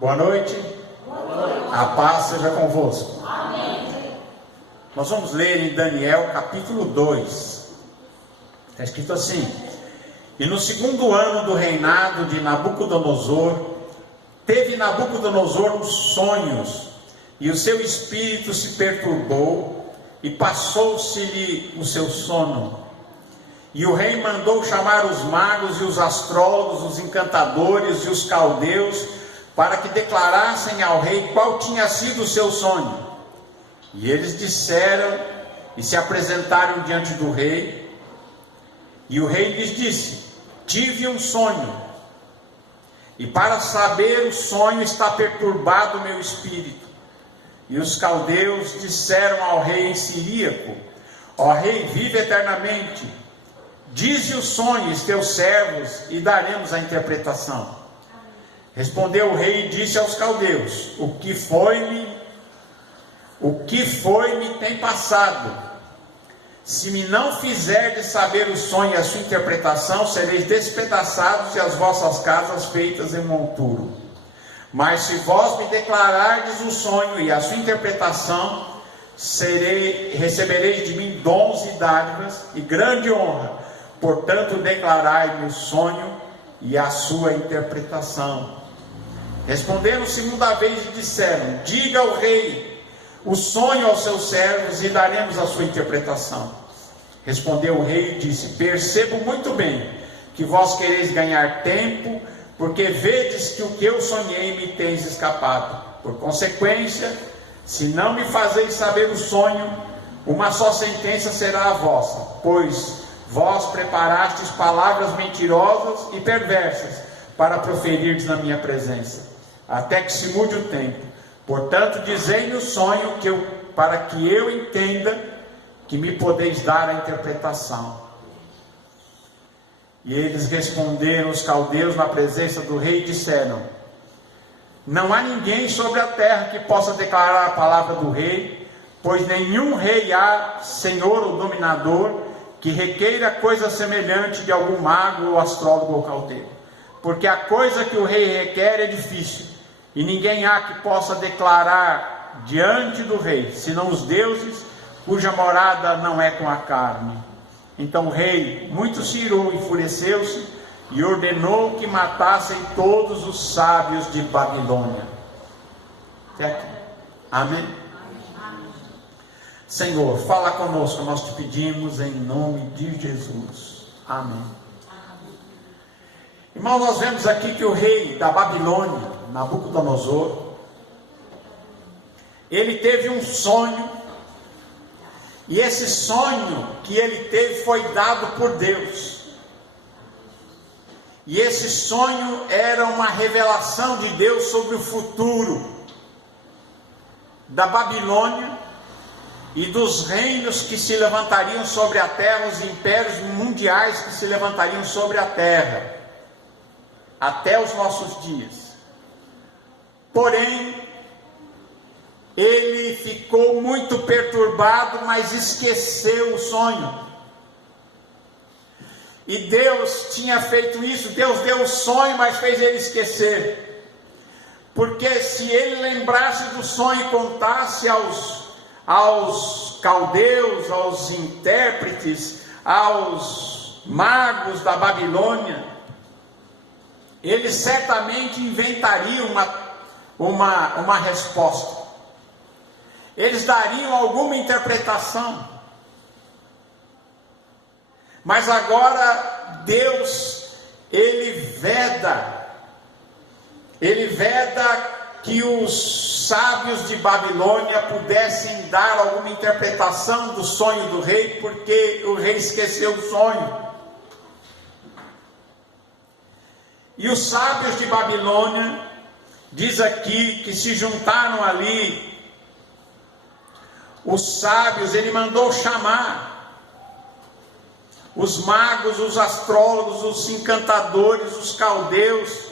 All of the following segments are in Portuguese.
Boa noite. A paz seja convosco. Nós vamos ler em Daniel capítulo 2. Está escrito assim: E no segundo ano do reinado de Nabucodonosor, teve Nabucodonosor uns sonhos, e o seu espírito se perturbou, e passou-se-lhe o seu sono. E o rei mandou chamar os magos e os astrólogos, os encantadores e os caldeus, para que declarassem ao rei qual tinha sido o seu sonho. E eles disseram e se apresentaram diante do rei. E o rei lhes disse: Tive um sonho, e para saber o sonho está perturbado o meu espírito. E os caldeus disseram ao rei em siríaco: Ó rei, vive eternamente. Dize o sonho aos teus servos, e daremos a interpretação. Respondeu o rei e disse aos caldeus: O que foi-me tem passado. Se me não fizerdes saber o sonho e a sua interpretação, sereis despedaçados e as vossas casas feitas em monturo. Mas se vós me declarardes o sonho e a sua interpretação, recebereis de mim dons e dádivas e grande honra. Portanto, declarai-me o sonho e a sua interpretação. Responderam segunda vez e disseram: Diga ao rei o sonho aos seus servos e daremos a sua interpretação. Respondeu o rei e disse: Percebo muito bem que vós quereis ganhar tempo, porque vedes que o que eu sonhei me tens escapado. Por consequência, se não me fazeis saber o sonho, uma só sentença será a vossa, pois vós preparastes palavras mentirosas e perversas para proferirdes na minha presença, até que se mude o tempo. Portanto, dizei-me o sonho para que eu entenda que me podeis dar a interpretação. E eles responderam, os caldeus, na presença do rei, e disseram: Não há ninguém sobre a terra que possa declarar a palavra do rei, pois nenhum rei há, senhor ou dominador, que requeira coisa semelhante de algum mago ou astrólogo ou caldeu. Porque a coisa que o rei requer é difícil, e ninguém há que possa declarar diante do rei, senão os deuses, cuja morada não é com a carne. Então o rei muito se irou, enfureceu-se, e ordenou que matassem todos os sábios de Babilônia. Até aqui. Amém? Senhor, fala conosco, nós te pedimos em nome de Jesus. Amém. Irmão, nós vemos aqui que o rei da Babilônia, Nabucodonosor, ele teve um sonho, e esse sonho que ele teve foi dado por Deus. E esse sonho era uma revelação de Deus sobre o futuro da Babilônia e dos reinos que se levantariam sobre a terra, os impérios mundiais que se levantariam sobre a terra, até os nossos dias. Porém, ele ficou muito perturbado, mas esqueceu o sonho. E Deus tinha feito isso, Deus deu o sonho, mas fez ele esquecer. Porque se ele lembrasse do sonho e contasse aos caldeus, aos intérpretes, aos magos da Babilônia, eles certamente inventariam uma resposta. Eles dariam alguma interpretação. Mas agora Deus, ele veda que os sábios de Babilônia pudessem dar alguma interpretação do sonho do rei, porque o rei esqueceu o sonho. E os sábios de Babilônia, diz aqui que se juntaram ali, os sábios, ele mandou chamar os magos, os astrólogos, os encantadores, os caldeus,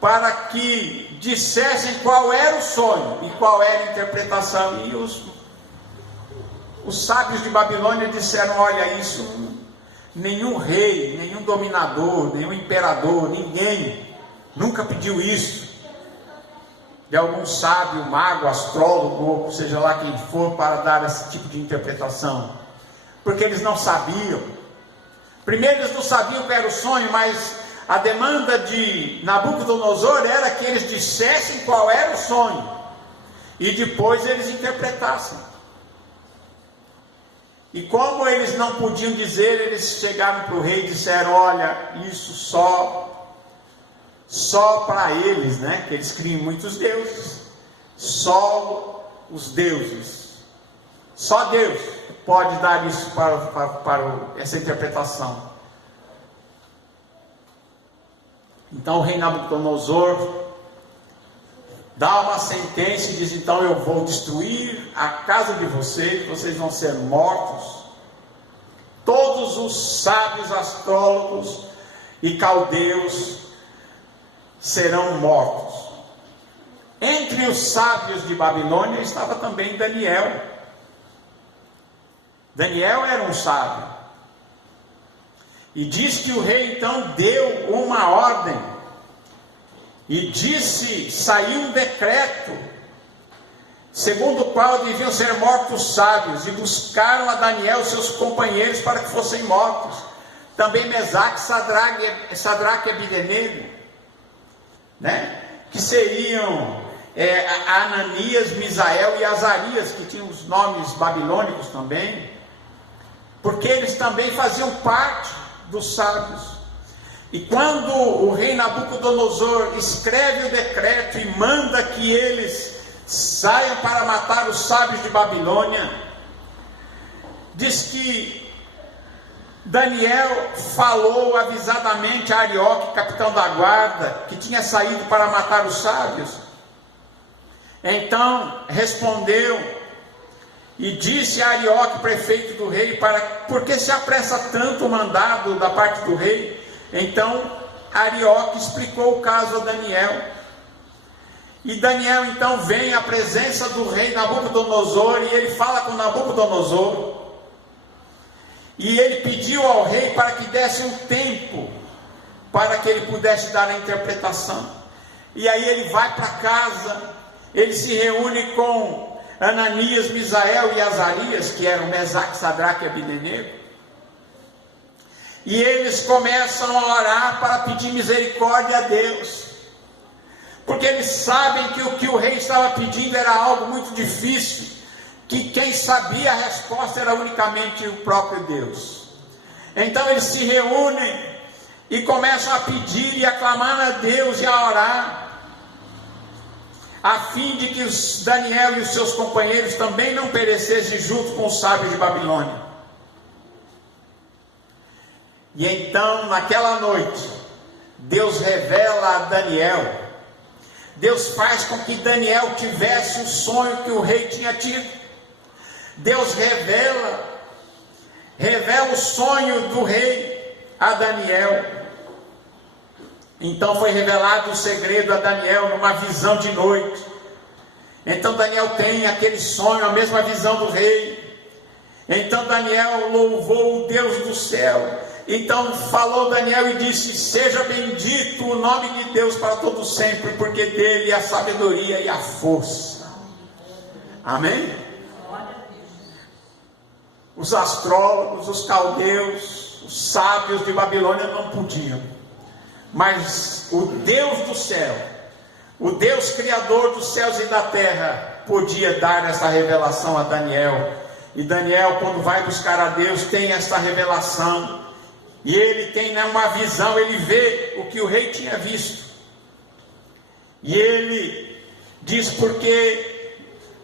para que dissessem qual era o sonho e qual era a interpretação. E os sábios de Babilônia disseram: olha, isso nenhum rei, nenhum dominador, nenhum imperador, ninguém nunca pediu isso. de algum sábio, mago, astrólogo, ou seja lá quem for, para dar esse tipo de interpretação, porque eles não sabiam. Primeiro eles não sabiam que era o sonho, mas a demanda de Nabucodonosor era que eles dissessem qual era o sonho, e depois eles interpretassem. E como eles não podiam dizer, eles chegaram para o rei e disseram: olha, isso só para eles, né? Que eles criam muitos deuses. Só os deuses, só Deus pode dar isso para essa interpretação. Então o rei Nabucodonosor dá uma sentença e diz: então eu vou destruir a casa de vocês, vocês vão ser mortos. Todos os sábios, astrólogos e caldeus serão mortos. Entre os sábios de Babilônia estava também Daniel. Daniel era um sábio. E diz que o rei então deu uma ordem. E disse, saiu um decreto, segundo o qual deviam ser mortos os sábios. E buscaram a Daniel e seus companheiros para que fossem mortos. Também Mesaque, Sadraque e Abdenego, né? Que seriam Ananias, Misael e Azarias, que tinham os nomes babilônicos também, porque eles também faziam parte dos sábios. E quando o rei Nabucodonosor escreve o decreto e manda que eles saiam para matar os sábios de Babilônia, diz que Daniel falou avisadamente a Arioque, capitão da guarda, que tinha saído para matar os sábios. Então respondeu e disse a Arioque, prefeito do rei: por que se apressa tanto o mandado da parte do rei? Então Arioque explicou o caso a Daniel. E Daniel então vem à presença do rei Nabucodonosor, e ele fala com Nabucodonosor. E ele pediu ao rei para que desse um tempo para que ele pudesse dar a interpretação. E aí ele vai para casa, ele se reúne com Ananias, Misael e Azarias, que eram Mesaque, Sadraque e Abdenego. E eles começam a orar para pedir misericórdia a Deus, porque eles sabem que o que o rei estava pedindo era algo muito difícil, que quem sabia a resposta era unicamente o próprio Deus. Então eles se reúnem e começam a pedir e a clamar a Deus e a orar, a fim de que Daniel e os seus companheiros também não perecessem junto com os sábios de Babilônia. E então, naquela noite, Deus revela a Daniel, Deus faz com que Daniel tivesse o sonho que o rei tinha tido. Deus revela o sonho do rei a Daniel. Então foi revelado o segredo a Daniel numa visão de noite. Então Daniel tem aquele sonho, a mesma visão do rei. Então Daniel louvou o Deus do céu. Então falou Daniel e disse: seja bendito o nome de Deus para todo sempre, porque dele é a sabedoria e a força. Amém? Os astrólogos, os caldeus, os sábios de Babilônia não podiam, mas o Deus do céu, o Deus criador dos céus e da terra, podia dar essa revelação a Daniel. E Daniel, quando vai buscar a Deus, tem essa revelação, e ele tem uma visão, ele vê o que o rei tinha visto, e ele diz: porque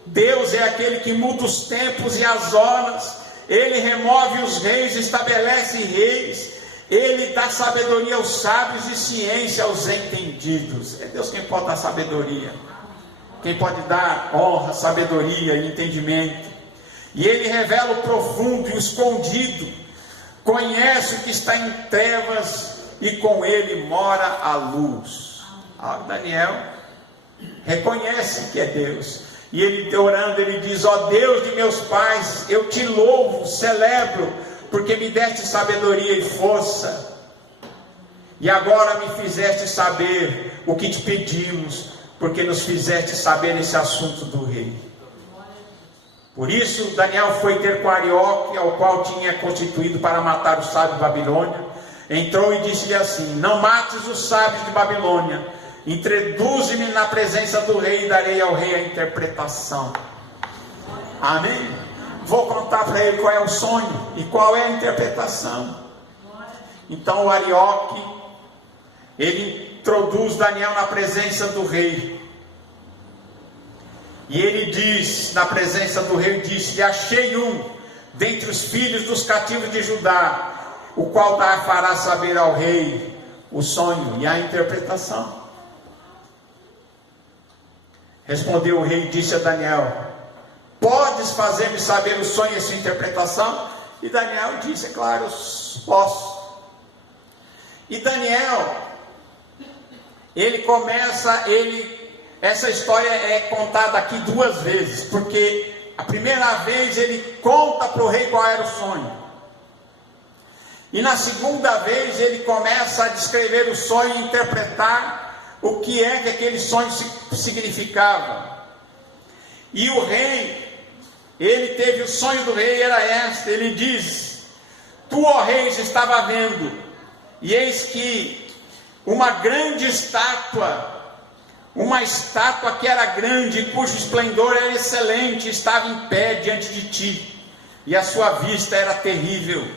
Deus é aquele que muda os tempos e as horas, ele remove os reis, estabelece reis, ele dá sabedoria aos sábios e ciência aos entendidos. É Deus quem pode dar sabedoria, quem pode dar honra, sabedoria e entendimento. E ele revela o profundo e o escondido, conhece o que está em trevas, e com ele mora a luz. Daniel reconhece que é Deus, e ele orando, ele diz: ó Deus de meus pais, eu te louvo, celebro, porque me deste sabedoria e força, e agora me fizeste saber o que te pedimos, porque nos fizeste saber esse assunto do rei. Por isso Daniel foi ter com Arioque, ao qual tinha constituído para matar o sábio de Babilônia. Entrou e disse-lhe assim: não mates os sábios de Babilônia, introduze-me na presença do rei e darei ao rei a interpretação. Amém? Vou contar para ele qual é o sonho e qual é a interpretação. Então o Arioque, ele introduz Daniel na presença do rei. E ele diz, na presença do rei, disse: achei um dentre os filhos dos cativos de Judá, o qual fará saber ao rei o sonho e a interpretação. Respondeu o rei e disse a Daniel: podes fazer-me saber o sonho e a sua interpretação? E Daniel disse: é claro, posso. E Daniel, essa história é contada aqui duas vezes, porque a primeira vez ele conta para o rei qual era o sonho, e na segunda vez ele começa a descrever o sonho e interpretar o que é que aquele sonho significava. E o rei, ele teve o sonho do rei, era este, ele diz: tu, ó rei, estava vendo, e eis que uma grande estátua, uma estátua que era grande, cujo esplendor era excelente, estava em pé diante de ti, e a sua vista era terrível.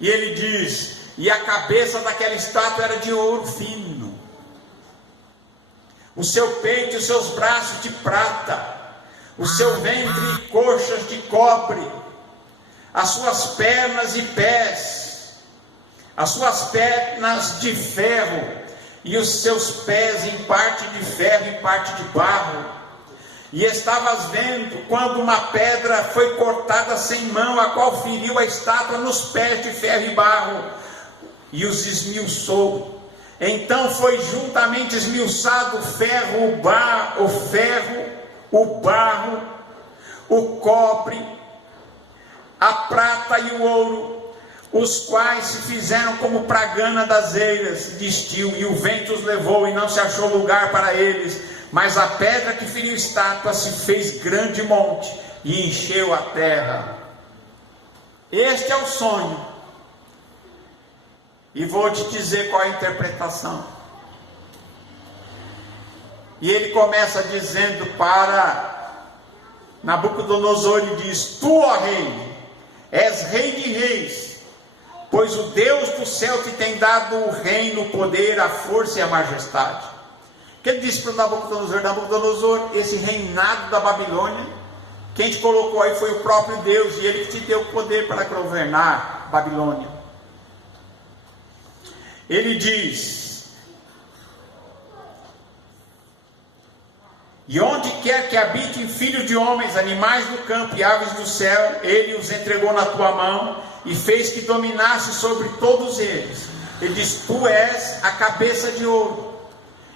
E ele diz: e a cabeça daquela estátua era de ouro fino, o seu peito e os seus braços de prata, o seu ventre e coxas de cobre, as suas pernas e pés, as suas pernas de ferro, e os seus pés em parte de ferro e parte de barro. E estavas vendo quando uma pedra foi cortada sem mão, a qual feriu a estátua nos pés de ferro e barro, e os esmiuçou. Então foi juntamente esmiuçado o ferro, o barro, o cobre, a prata e o ouro, os quais se fizeram como pragana das eiras de estio, e o vento os levou, e não se achou lugar para eles. Mas a pedra que feriu a estátua se fez grande monte, e encheu a terra. Este é o sonho, e vou te dizer qual é a interpretação. E ele começa dizendo para Nabucodonosor, e diz: tu, ó rei, és rei de reis, pois o Deus do céu te tem dado o reino, o poder, a força e a majestade. O que ele disse para Nabucodonosor? Nabucodonosor, esse reinado da Babilônia, quem te colocou aí foi o próprio Deus, e ele que te deu o poder para governar a Babilônia. Ele diz: e onde quer que habitem filhos de homens, animais do campo e aves do céu, ele os entregou na tua mão, e fez que dominasse sobre todos eles. Ele diz: tu és a cabeça de ouro.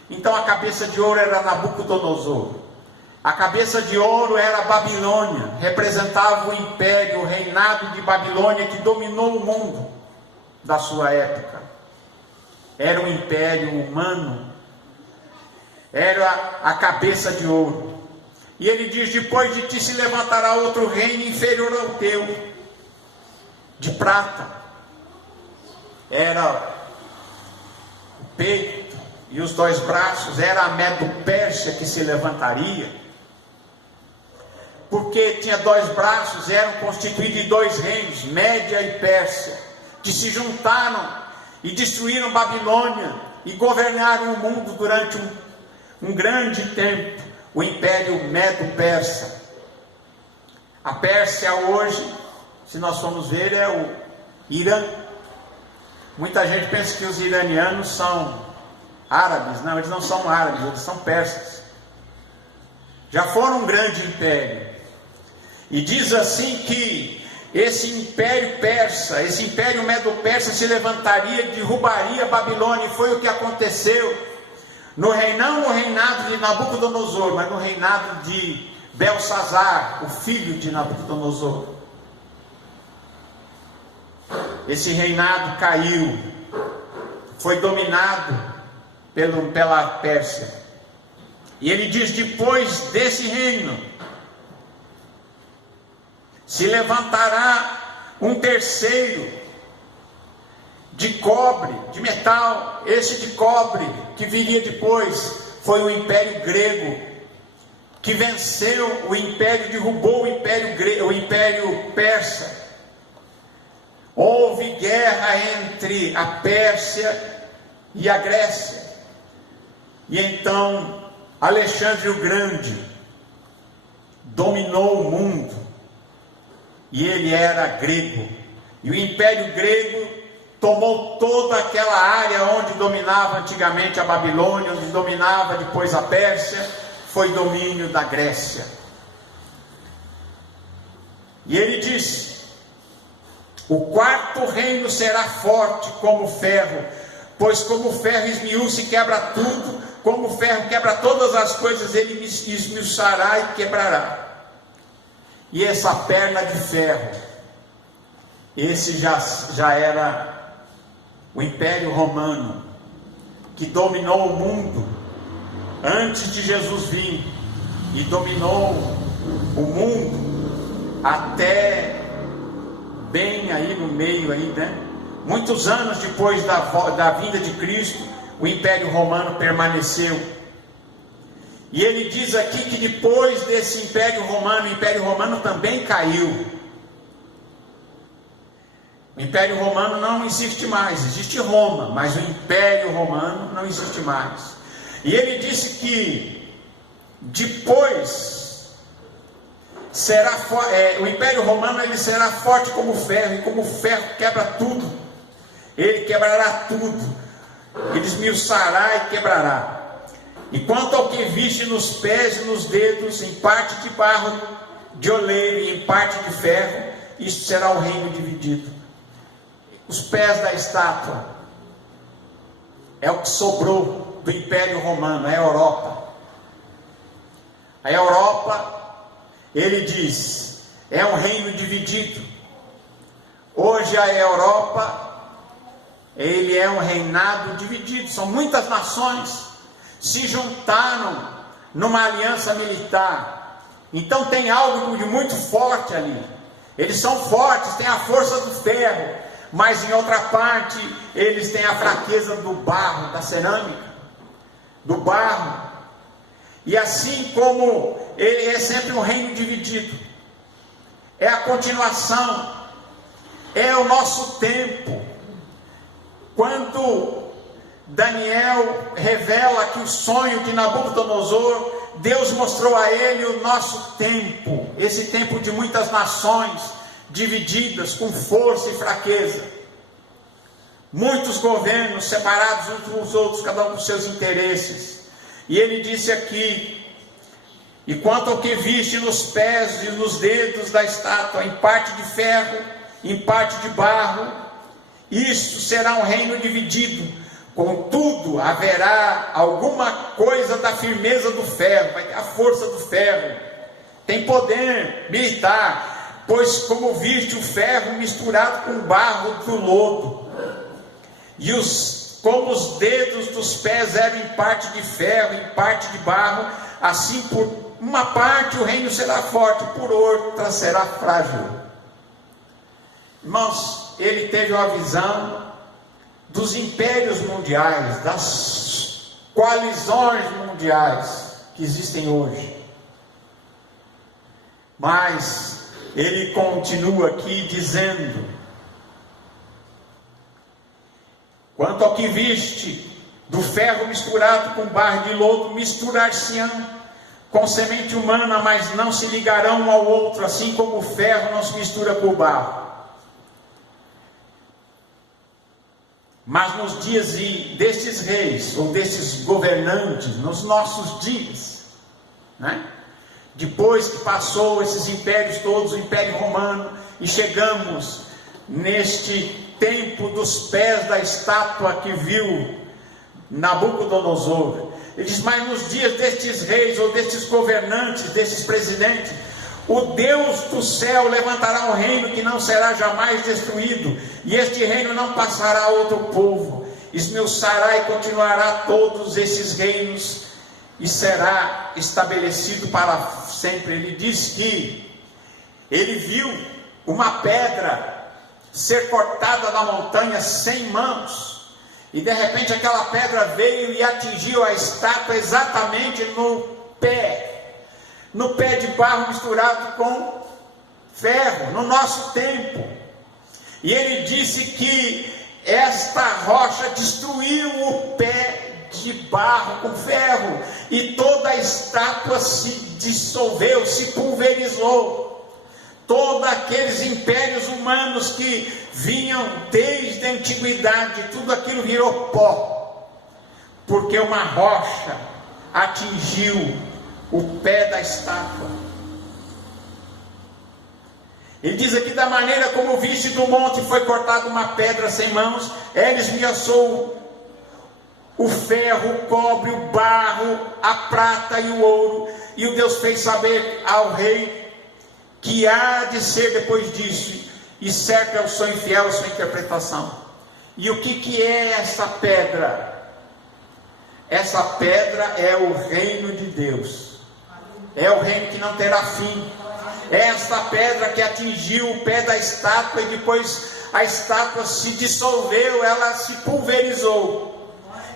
Então a cabeça de ouro era Nabucodonosor. A cabeça de ouro era a Babilônia, representava o império, o reinado de Babilônia, que dominou o mundo da sua época. Era um império humano, era a cabeça de ouro. E ele diz: depois de ti se levantará outro reino inferior ao teu, de prata. Era o peito e os dois braços, era a Medo-Pérsia que se levantaria, porque tinha dois braços, eram constituídos de dois reinos, Média e Pérsia, que se juntaram e destruíram Babilônia e governaram o mundo durante um grande tempo, o Império Medo-Persa. A Pérsia hoje, se nós formos ver, é o Irã. Muita gente pensa que os iranianos são árabes. Não, eles não são árabes, eles são persas. Já foram um grande império. E diz assim que esse império persa, esse império medo-persa se levantaria, derrubaria a Babilônia, e foi o que aconteceu no reinado de Nabucodonosor, mas no reinado de Belsazar, o filho de Nabucodonosor. Esse reinado caiu, foi dominado pela Pérsia. E ele diz: depois desse reino se levantará um terceiro de cobre, de metal. Esse de cobre que viria depois foi o Império Grego, que venceu o Império, derrubou o Império Persa. Houve guerra entre a Pérsia e a Grécia. E então Alexandre o Grande dominou o mundo, e ele era grego, e o Império Grego tomou toda aquela área onde dominava antigamente a Babilônia, onde dominava depois a Pérsia, foi domínio da Grécia. E ele disse: o quarto reino será forte como o ferro, pois como o ferro esmiuça e quebra tudo, como o ferro quebra todas as coisas, ele esmiuçará e quebrará. E essa perna de ferro, esse já era o Império Romano, que dominou o mundo antes de Jesus vir, e dominou o mundo até bem aí no meio aí, né? Muitos anos depois da vinda de Cristo, o Império Romano permaneceu. E ele diz aqui que depois desse Império Romano, o Império Romano também caiu. O Império Romano não existe mais, existe Roma, mas o Império Romano não existe mais. E ele disse que depois o Império Romano ele será forte como o ferro, e como o ferro quebra tudo, ele quebrará tudo, ele esmiuçará e quebrará. E quanto ao que viste nos pés e nos dedos, em parte de barro de oleiro e em parte de ferro, isto será o reino dividido. Os pés da estátua é o que sobrou do Império Romano, a Europa. A Europa, ele diz, é um reino dividido. Hoje a Europa, ele é um reinado dividido. São muitas nações se juntaram numa aliança militar. Então tem algo de muito forte ali. Eles são fortes, têm a força do ferro, mas em outra parte eles têm a fraqueza do barro, da cerâmica, do barro. E assim como ele é sempre um reino dividido, é a continuação, é o nosso tempo. Quando Daniel revela que o sonho de Nabucodonosor, Deus mostrou a ele o nosso tempo, esse tempo de muitas nações divididas, com força e fraqueza, muitos governos separados uns dos outros, cada um com seus interesses. E ele disse aqui: e quanto ao que viste nos pés e nos dedos da estátua, em parte de ferro, em parte de barro, isto será um reino dividido. Contudo, haverá alguma coisa da firmeza do ferro, vai ter a força do ferro, tem poder militar, pois como viste o ferro misturado com o barro do lodo, e como os dedos dos pés eram em parte de ferro, em parte de barro, assim por uma parte o reino será forte, por outra será frágil. Irmãos, ele teve uma visão dos impérios mundiais, das coalizões mundiais que existem hoje. Mas ele continua aqui dizendo: quanto ao que viste do ferro misturado com barro de lodo, misturar-se-ão com semente humana, mas não se ligarão um ao outro, assim como o ferro não se mistura com o barro. Mas nos dias destes reis, ou destes governantes, nos nossos dias, né? Depois que passou esses impérios todos, o Império Romano, e chegamos neste tempo dos pés da estátua que viu Nabucodonosor, ele diz: mas nos dias destes reis, ou destes governantes, destes presidentes, o Deus do céu levantará um reino que não será jamais destruído, e este reino não passará a outro povo, esmiuçará e continuará todos esses reinos, e será estabelecido para sempre. Ele diz que ele viu uma pedra ser cortada da montanha sem mãos, e de repente aquela pedra veio e atingiu a estátua exatamente no pé de barro misturado com ferro, no nosso tempo. E ele disse que esta rocha destruiu o pé de barro com ferro, e toda a estátua se dissolveu, se pulverizou. Todos aqueles impérios humanos que vinham desde a antiguidade, tudo aquilo virou pó, porque uma rocha atingiu o pé da estátua. Ele diz aqui: da maneira como viste do monte foi cortada uma pedra sem mãos, ela esmiuçou o ferro, o cobre, o barro, a prata e o ouro, e o Deus fez saber ao rei que há de ser depois disso, e certo é o sonho fiel a sua interpretação. E o que é essa pedra? Essa pedra é o reino de Deus, é o reino que não terá fim. É esta pedra que atingiu o pé da estátua, e depois a estátua se dissolveu, ela se pulverizou.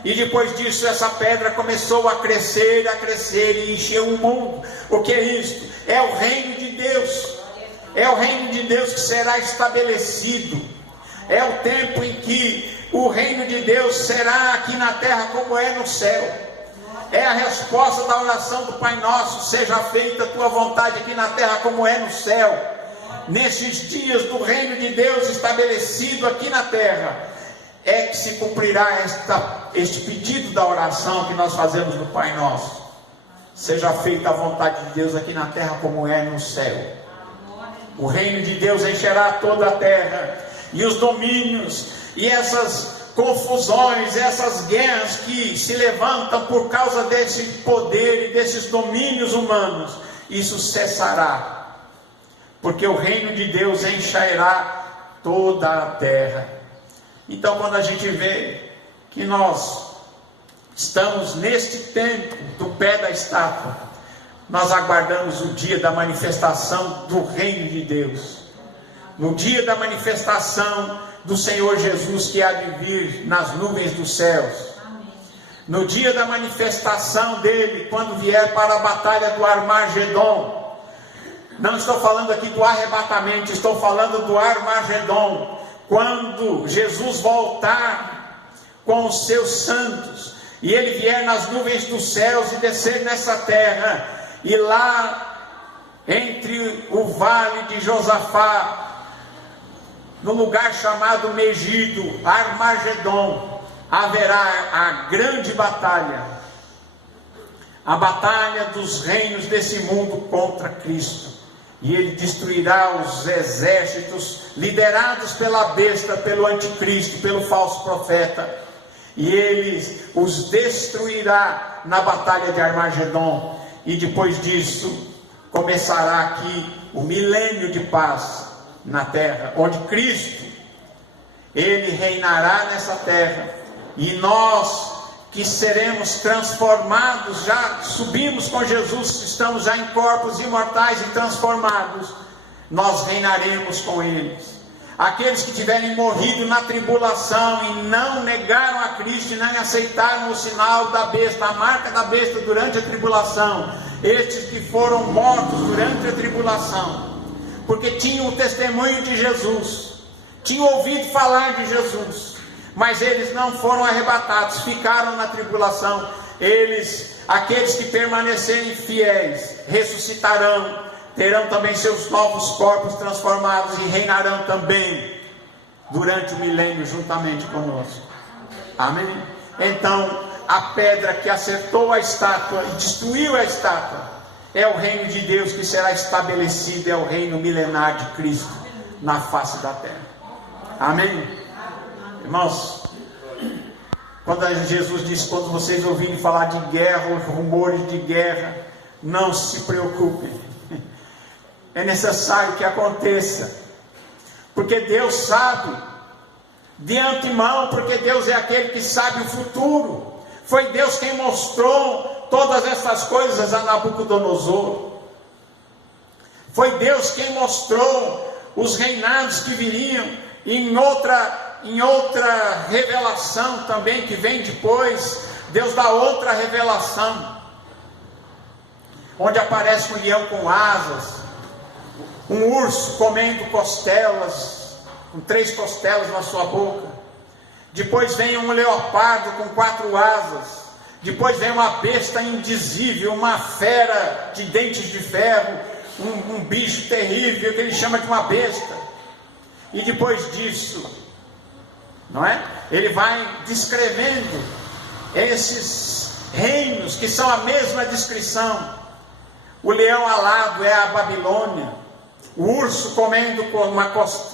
E depois disso essa pedra começou a crescer e encheu o mundo. O que é isto? É o reino de Deus. É o reino de Deus que será estabelecido. É o tempo em que o reino de Deus será aqui na terra como é no céu. É a resposta da oração do Pai Nosso: seja feita a tua vontade aqui na terra como é no céu. Nesses dias do reino de Deus estabelecido aqui na terra, é que se cumprirá este pedido da oração que nós fazemos no Pai Nosso: seja feita a vontade de Deus aqui na terra como é no céu. O reino de Deus encherá toda a terra, e os domínios e essas confusões, essas guerras que se levantam por causa desse poder e desses domínios humanos, isso cessará, porque o reino de Deus encherá toda a terra. Então, quando a gente vê que nós estamos neste tempo do pé da estátua, nós aguardamos o dia da manifestação do reino de Deus, no dia da manifestação do Senhor Jesus, que há de vir nas nuvens dos céus, no dia da manifestação dele, quando vier para a batalha do Armagedon. Não estou falando aqui do arrebatamento, estou falando do Armagedon, quando Jesus voltar com os seus santos, e ele vier nas nuvens dos céus e descer nessa terra, e lá entre o vale de Josafá, no lugar chamado Megido, Armagedon, haverá a grande batalha, a batalha dos reinos desse mundo contra Cristo. E ele destruirá os exércitos liderados pela besta, pelo anticristo, pelo falso profeta, e ele os destruirá na batalha de Armagedon. E depois disso começará aqui o milênio de paz na terra, onde Cristo, ele reinará nessa terra, e nós que seremos transformados, já subimos com Jesus, estamos já em corpos imortais e transformados, nós reinaremos com eles. Aqueles que tiverem morrido na tribulação e não negaram a Cristo e não aceitaram o sinal da besta, a marca da besta durante a tribulação, estes que foram mortos durante a tribulação, porque tinham o testemunho de Jesus, tinham ouvido falar de Jesus, mas eles não foram arrebatados, ficaram na tribulação. Eles, aqueles que permanecerem fiéis, ressuscitarão, terão também seus novos corpos transformados e reinarão também durante o milênio juntamente conosco. Amém? Então, a pedra que acertou a estátua e destruiu a estátua é o reino de Deus que será estabelecido, é o reino milenar de Cristo na face da terra. Amém? Irmãos, quando Jesus disse: quando vocês ouvirem falar de guerra, os rumores de guerra, não se preocupem. É necessário que aconteça, porque Deus sabe de antemão, porque Deus é aquele que sabe o futuro. Foi Deus quem mostrou todas essas essas coisas a Nabucodonosor. Foi Deus quem mostrou os reinados que viriam. Em outra revelação também que vem depois, Deus dá outra revelação, onde aparece um leão com asas, um urso comendo costelas, com 3 costelas na sua boca. Depois vem um leopardo com 4 asas. Depois vem uma besta indizível, uma fera de dentes de ferro, um bicho terrível que ele chama de uma besta. E depois disso, não é? Ele vai descrevendo esses reinos que são a mesma descrição. O leão alado é a Babilônia. O urso comendo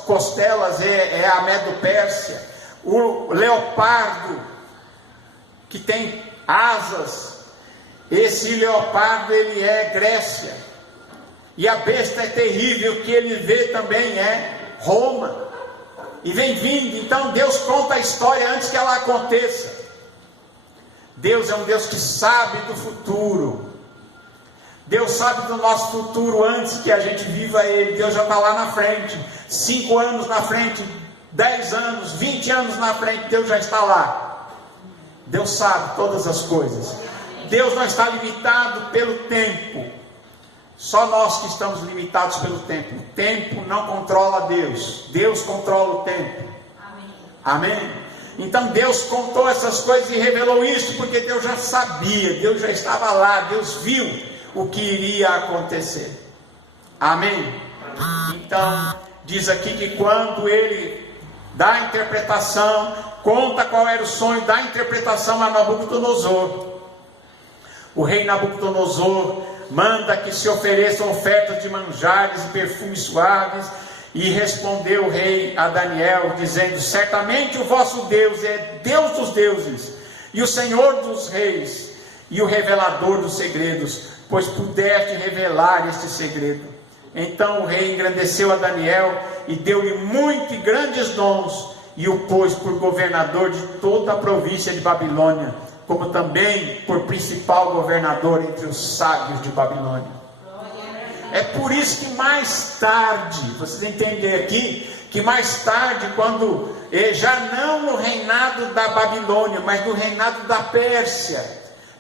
costelas é a Medo-Pérsia. O leopardo que tem asas, esse leopardo ele é Grécia. E a besta é terrível que ele vê também é Roma. E vem vindo. Então Deus conta a história antes que ela aconteça. Deus é um Deus que sabe do futuro. Deus sabe do nosso futuro antes que a gente viva ele. Deus já está lá na frente, 5 anos na frente, 10 anos, 20 anos na frente, Deus já está lá. Deus sabe todas as coisas. Deus não está limitado pelo tempo. Só nós que estamos limitados pelo tempo. O tempo não controla Deus. Deus controla o tempo. Amém? Então Deus contou essas coisas e revelou isso porque Deus já sabia. Deus já estava lá. Deus viu o que iria acontecer. Amém? Então diz aqui que quando ele dá a interpretação, conta qual era o sonho, dá a interpretação a Nabucodonosor. O rei Nabucodonosor manda que se ofereçam ofertas de manjares e perfumes suaves, e respondeu o rei a Daniel, dizendo: certamente o vosso Deus é Deus dos deuses, e o Senhor dos reis, e o revelador dos segredos, pois pudeste revelar este segredo. Então o rei engrandeceu a Daniel, e deu-lhe muito e grandes dons, e o pôs por governador de toda a província de Babilônia, como também por principal governador entre os sábios de Babilônia. É por isso que mais tarde, vocês entendem aqui, que mais tarde, quando, já não no reinado da Babilônia, mas no reinado da Pérsia,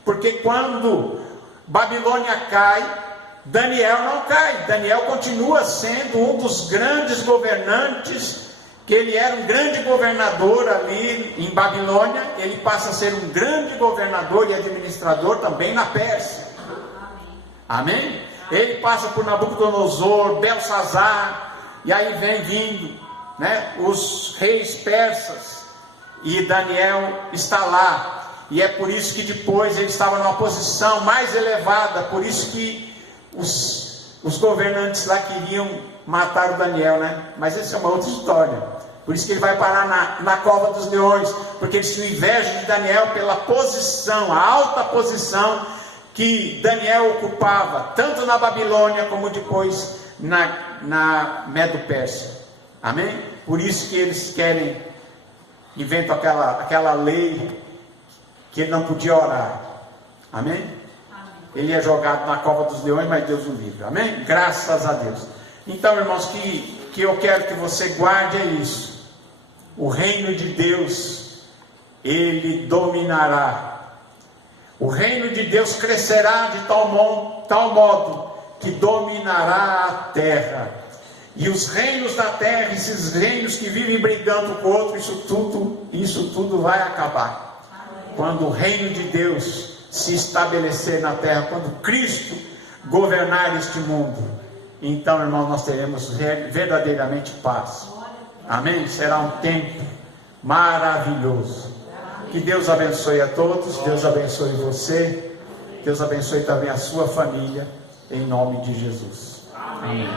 porque quando Babilônia cai, Daniel não cai, Daniel continua sendo um dos grandes governantes, que ele era um grande governador ali em Babilônia, ele passa a ser um grande governador e administrador também na Pérsia. Amém? Ele passa por Nabucodonosor, Belsazar, e aí vem vindo, né, os reis persas, e Daniel está lá, e é por isso que depois ele estava numa posição mais elevada, por isso que os governantes lá queriam matar o Daniel, né? Mas essa é uma outra história. Por isso que ele vai parar na cova dos leões, porque eles tinham inveja de Daniel pela posição, a alta posição que Daniel ocupava, tanto na Babilônia como depois na Medo-Pérsia. Amém? Por isso que eles inventam aquela lei que ele não podia orar. Amém? Ele é jogado na cova dos leões, mas Deus o livre. Amém? Graças a Deus. Então, irmãos, que eu quero que você guarde é isso. O reino de Deus, ele dominará. O reino de Deus crescerá de tal modo que dominará a terra. E os reinos da terra, esses reinos que vivem brigando com o outro, isso tudo vai acabar. Quando o reino de Deus se estabelecer na terra, quando Cristo governar este mundo, então, irmão, nós teremos verdadeiramente paz. Amém? Será um tempo maravilhoso. Que Deus abençoe a todos, Deus abençoe você, Deus abençoe também a sua família, em nome de Jesus. Amém.